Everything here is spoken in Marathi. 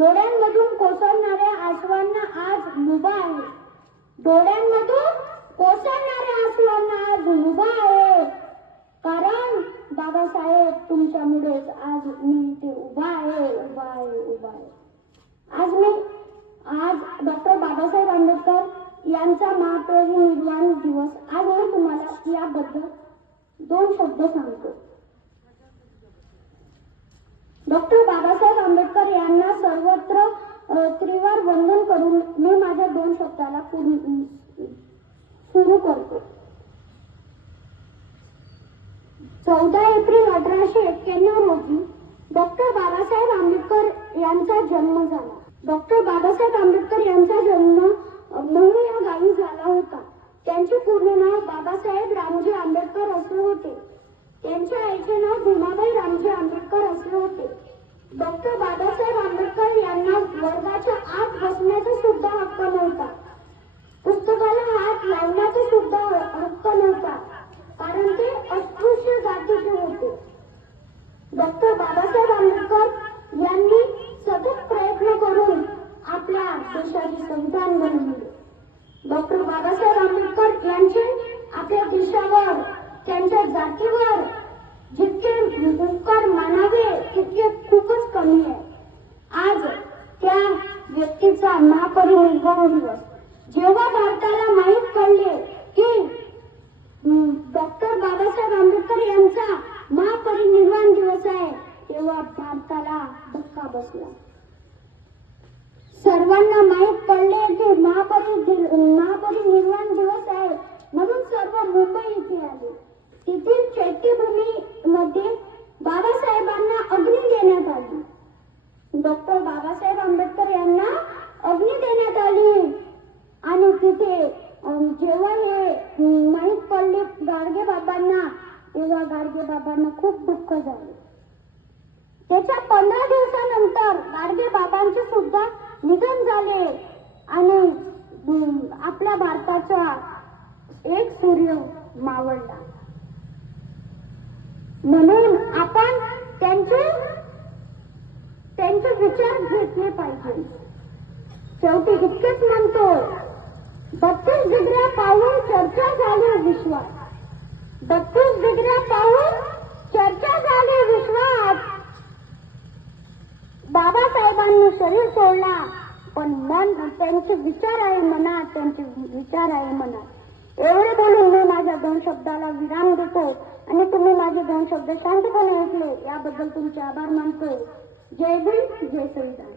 डोळ्यांमधून कोसळणाऱ्या आसवांना आज मुभा आहे. डोळ्यांमधून कोसळणाऱ्या आसवांना आज मुभा आहे. कारण बाबासाहेब तुमच्यामुळेच आज मी इथे उभा आहे. आज डॉक्टर बाबासाहेब आंबेडकर यांचा महापरिनिर्वाण दिवस. आज मी तुम्हाला याबद्दल 2 शब्द सांगतो. डॉक्टर बाबासाहेब आंबेडकर यांना सर्वत्र त्रिवार वंदन करून मी माझ्या 2 शब्दाला सुरू करतो. 14 एप्रिल 1891 रोजी डॉक्टर बाबासाहेब आंबेडकर यांचा जन्म झाला. डॉक्टर बाबासाहेब आंबेडकर यांचा जन्म मंगळू या गावी झाला होता. त्यांचे पूर्ण नाव बाबासाहेब रामजी आंबेडकर असे होते. त्यांच्या आईचे नाव भीमाबाई रामजी आंबेडकर असे होते. डॉक्टर बाबासाहेब आंबेडकर यांना वर्गाच्या आत बसण्याचा सुद्धा हक्क नव्हता. पुस्तकाला हात लावण्याचा सुद्धा हक्क नव्हता, कारण ते अस्पृश्य जातीचे होते. डॉक्टर बाबासाहेब आंबेडकर यांनी सतत प्रयत्न करून आपल्या देशाचे संविधान बनवले. डॉक्टर बाबासाहेब आंबेडकर यांचे आपल्या देशावर, त्यांच्या जातीवर जितके उपकार मानावे तितके खूपच कमी आहे. आज त्या व्यक्तीचा महापरिनिर्वाण दिवस. जेव्हा भारताला माहीत पडले की डॉक्टर बाबासाहेब आंबेडकर यांचा महापरिनिर्वाण दिवस आहे, तेव्हा भारताला धक्का बसला. सर्वांना माहीत पडले की महापरिनिर्वाण दिवस आहे, म्हणून सर्व मुंबई इथे आले. तेथील चैत्यभूमीमध्ये बाबासाहेबांना अग्नी देण्यात आली. डॉक्टर बाबासाहेब आंबेडकर यांना अग्नी देण्यात आली. आणि तिथे जेव्हा हे माहीत पडले गाडगे बाबांना, तेव्हा गाडगे बाबांना खूप दुःख झाले. त्याच्या 15 दिवसानंतर गाडगे बाबांचे सुद्धा निधन झाले आणि आपल्या भारताचा एक सूर्य मावळला. म्हणून आपण त्यांचे विचार घेतले पाहिजे. शेवटी इतकेच म्हणतो, 32 डिग्र्या पाहून चर्चा झाली विश्वात. 32 डिग्र्या पाहून चर्चा झाली विश्वात. बाबासाहेबांनी शरीर सोडला, पण मन, त्यांचे विचार आहे मनात, त्यांचे विचार आहे मनात. एवढे बोलून मी माझ्या 2 शब्दाला विराम देतो आणि तुम्ही माझे 2 शब्द शांतपणे ऐकले याबद्दल तुमचे आभार मानतो. जय भीम, जय संविधान.